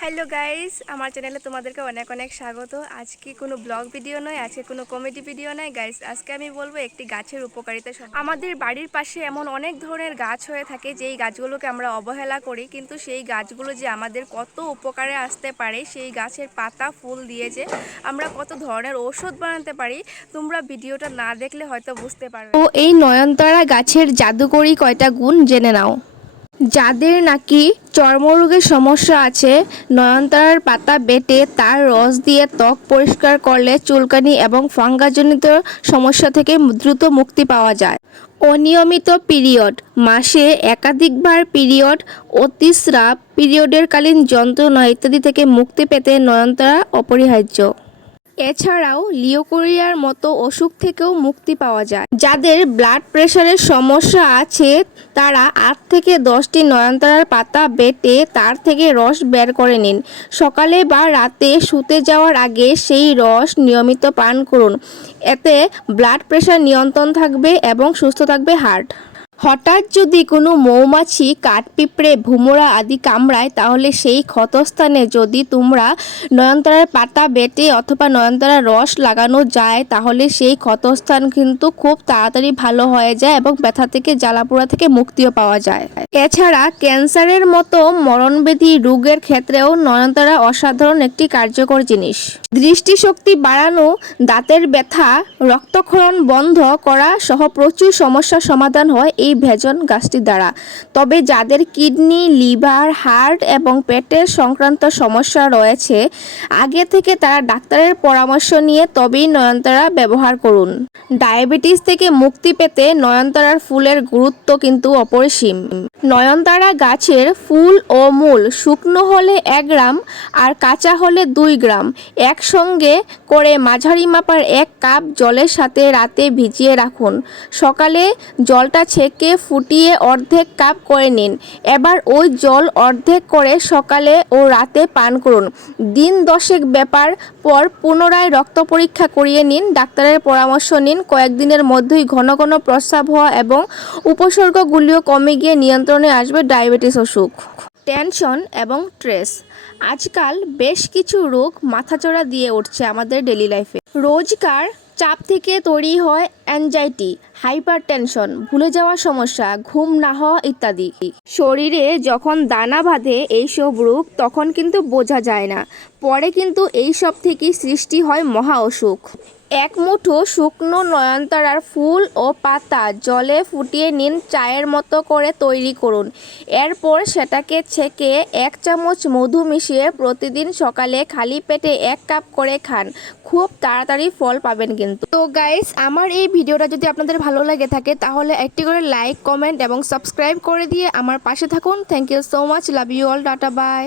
Hello guys, আমার চ্যানেলে তোমাদেরকে অনেক অনেক স্বাগত। আজকে কোনো ব্লগ ভিডিও নয়, আজকে কোনো কমেডি ভিডিও নয় গাইস। আজকে আমি বলবো একটি গাছের উপকারিতা সম্পর্কে। আমাদের বাড়ির পাশে এমন অনেক ধরনের গাছ হয়ে থাকে যেই গাছগুলোকে আমরা অবহেলা করি, কিন্তু সেই গাছগুলো যে আমাদের কত উপকারে আসতে পারে, সেই গাছের পাতা ফুল দিয়ে যে আমরা কত ধরনের ঔষধ বানাতে পারি, তোমরা ভিডিওটা না দেখলে হয়তো বুঝতে পারবে। তো এই নয়নতারা গাছের জাদুকরি কয়টা গুণ জেনে নাও। যাদের নাকি চর্মরোগের সমস্যা আছে, নয়নতারার পাতা বেটে তার রস দিয়ে ত্বক পরিষ্কার করলে চুলকানি এবং ফাঙ্গাসজনিত সমস্যা থেকে দ্রুত মুক্তি পাওয়া যায়। অনিয়মিত পিরিয়ড, মাসে একাধিকবার পিরিয়ড, অতিস্রাব, পিরিয়ডের কালীন যন্ত্রণা ইত্যাদি থেকে মুক্তি পেতে নয়নতারা অপরিহার্য। এছাড়াও লিওকোরিয়ার মতো অসুখ থেকেও মুক্তি পাওয়া যায়। যাদের ব্লাড প্রেশারের সমস্যা আছে তারা 8 থেকে 10টি নয়নতারার পাতা বেটে তার থেকে রস বের করে নিন। সকালে বা রাতে শুতে যাওয়ার আগে সেই রস নিয়মিত পান করুন। এতে ব্লাড প্রেশার নিয়ন্ত্রণ থাকবে এবং সুস্থ থাকবে হার্ট। হঠাৎ যদি কোনো মৌমাছি, কাঠপিঁপড়ে, ভুমরা আদি কামড়ায়, তাহলে সেই ক্ষতস্থানে যদি তোমরা নয়নতারার পাতা বেটে অথবা নয়নতারার রস লাগানো যায়, তাহলে সেই ক্ষতস্থান কিন্তু খুব তাড়াতাড়ি ভালো হয়ে যায় এবং ব্যথা থেকে, জ্বালাপোড়া থেকে মুক্তিও পাওয়া যায়। এছাড়া ক্যান্সারের মতো মরণব্যাধি রোগের ক্ষেত্রেও নয়নতারা অসাধারণ একটি কার্যকর জিনিস। দৃষ্টিশক্তি বাড়ানো, দাঁতের ব্যথা, রক্তক্ষরণ বন্ধ করা সহ প্রচুর সমস্যার সমাধান হয় এই ভেষজ গাছটি দ্বারা। তবে যাদের কিডনি, লিভার, হার্ট এবং পেটের সংক্রান্ত সমস্যা রয়েছে, আগে থেকে তারা ডাক্তারের পরামর্শ নিয়ে তবেই নয়নতারা ব্যবহার করুন। ডায়াবেটিস থেকে মুক্তি পেতে নয়নতারার ফুলের গুরুত্ব কিন্তু অপরিসীম। নয়নতারা গাছের ফুল ও মূল শুকনো হলে 1 গ্রাম আর কাঁচা হলে 2 গ্রাম একসঙ্গে করে মাঝারি মাপার 1 কাপ জলের সাথে রাতে ভিজিয়ে রাখুন। সকালে জলটা ছেঁকে ফুটিয়ে অর্ধেক কাপ করে নিন। এবার ওই জল অর্ধেক করে সকালে ও রাতে পান করুন। দিন 10 ব্যাপার পর পুনরায় রক্ত পরীক্ষা করিয়ে নিন। ডাক্তারের পরামর্শ নিন। কয়েকদিনের মধ্যেই ঘন ঘন প্রস্রাব হওয়া এবং উপসর্গগুলিও কমে গিয়ে নিয়ন্ত্রণে আসবে ডায়াবেটিস অসুখ। টেনশন এবং স্ট্রেস, আজকাল বেশ কিছু রোগ মাথাচড়া দিয়ে উঠছে আমাদের ডেলি লাইফে। রোজকার চাপ থেকে তৈরি হয় অ্যাংজাইটি, হাইপার টেনশন, ভুলে যাওয়ার সমস্যা, ঘুম না হওয়া ইত্যাদি। শরীরে যখন দানা বাঁধে এইসব রোগ, তখন কিন্তু বোঝা যায় না, পরে কিন্তু এইসব থেকেই সৃষ্টি হয় মহা অসুখ। 1 মুঠো শুকনো নয়নতারার ফুল ও পাতা জলে ফুটিয়ে নিন, চায়ের মতো করে তৈরি করুন। এরপর সেটাকে ছেঁকে 1 চামচ মধু মিশিয়ে প্রতিদিন সকালে খালি পেটে 1 কাপ করে খান। খুব তাড়াতাড়ি ফল পাবেন কিন্তু। তো গাইস, আমার এই ভিডিওটা যদি আপনাদের ভালো লাগে থাকে তাহলে একটি করে লাইক, কমেন্ট এবং সাবস্ক্রাইব করে দিয়ে আমার পাশে থাকুন। Thank you so much, love you all, tata by.